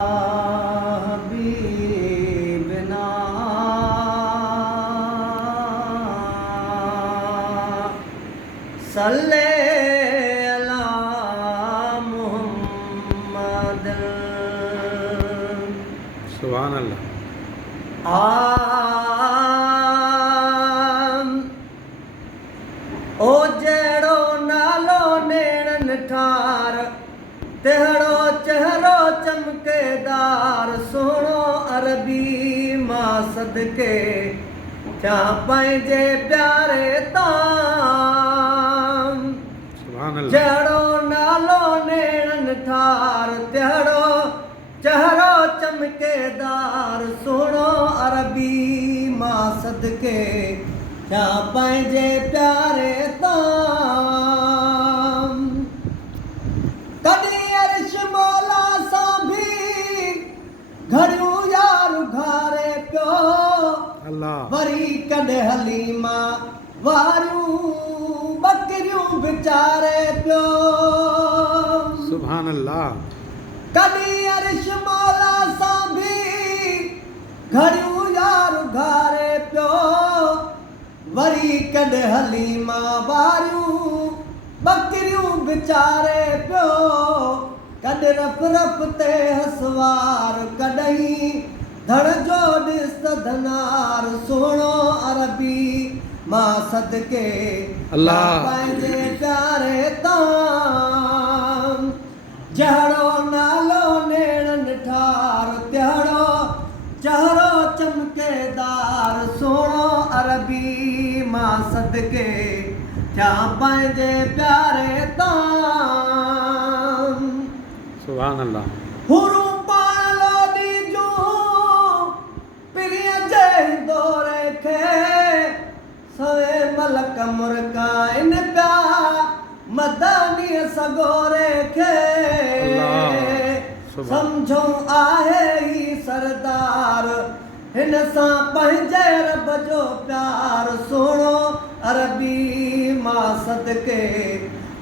हबीबना सल्ले अला मुहम्मद। सुभान अल्लाह। ओ जड़ो नालो नेणन ठार तेहड़ो चेहरो चमकेदार सोनो अरबी मां सदके क्या पंहिंजे प्यारे ताम। सुभान अल्लाह। जड़ो नालो नेणन ठार तेहड़ो चेहरो चमकेदार सोनो अरबी मां सदके क्या पंहिंजे प्यारे ताम। कॾहिं अर्श मौला सां भी घड़ियूं यार घारे पियो अल्लाह। वरी कॾहिं हलीमा वारियूं बकरियूं विचारे पियो। सुभान अल्लाह। कॾहिं अर्श मौला सां भी घड़ियूं यार घारे पियो वरी कॾहिं हलीमा वारियूं बकरियूं विचारे पियो। कॾहिं रफ़ रफ़ ते हसवार कॾहिं धड़ जो ॾिस धनार सोणो अरबी मां सदके अल्लाह। पंहिंजे प्यारे ताम। जहिड़ो नालो नेणन ठार तेहड़ो चेहरो चमकेदार सोणो अरबी मां सदके क्या पंहिंजे प्यारे ताम। सुभान अल्लाह। हुरूं पाण लोॾी जूं पिरीअ जे दौरे खे सवे मलक मुरकाइन पिया मदानीअ सगोरे खे सम्झो आहे ही सरदार हिन सां पंहिंजे रब जो प्यार सोणो अरबी मां सदके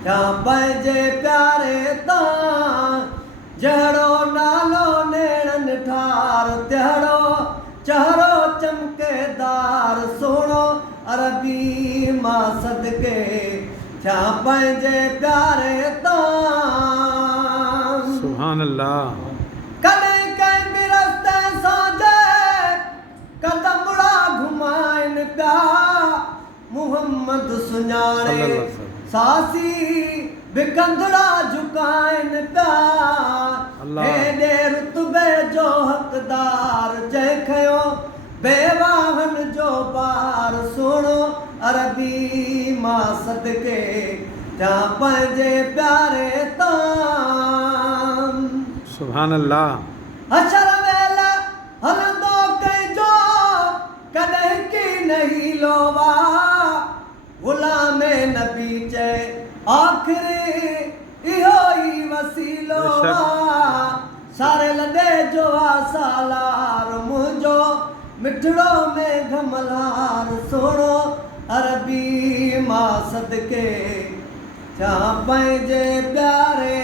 क्या पंहिंजे प्यारे तां। जहिड़ो नालो नेणन ठार तेहड़ो चेहरो चमकेदार सोणो अरबी मां सदके क्या पंहिंजे प्यारे तां। सुभान अल्लाह। कॾहिं कंहिं बि रस्ते सां जे कदमड़ा घुमाइनि पिया मुहम्मद सुञाणे सासी विकंदड़ा झुकाइनि पिया। हेॾे रुतबे जो हक़दार जंहिंखयो बेवाहन जो बार सोणो अरबी मां सदके क्या पंहिंजे प्यारे ताम। सुभान अल्लाह। हशर वेल हलंदो कंहिंजो कॾहिं की नहीं लोवा ग़ुलाम नबी चए आख़िरी इहो ई वसीलो सारे लॾे जो सालार मुंहिंजो मिठड़ो में घमलार सोणो अरबी मां सदके क्या पंहिंजे प्यारे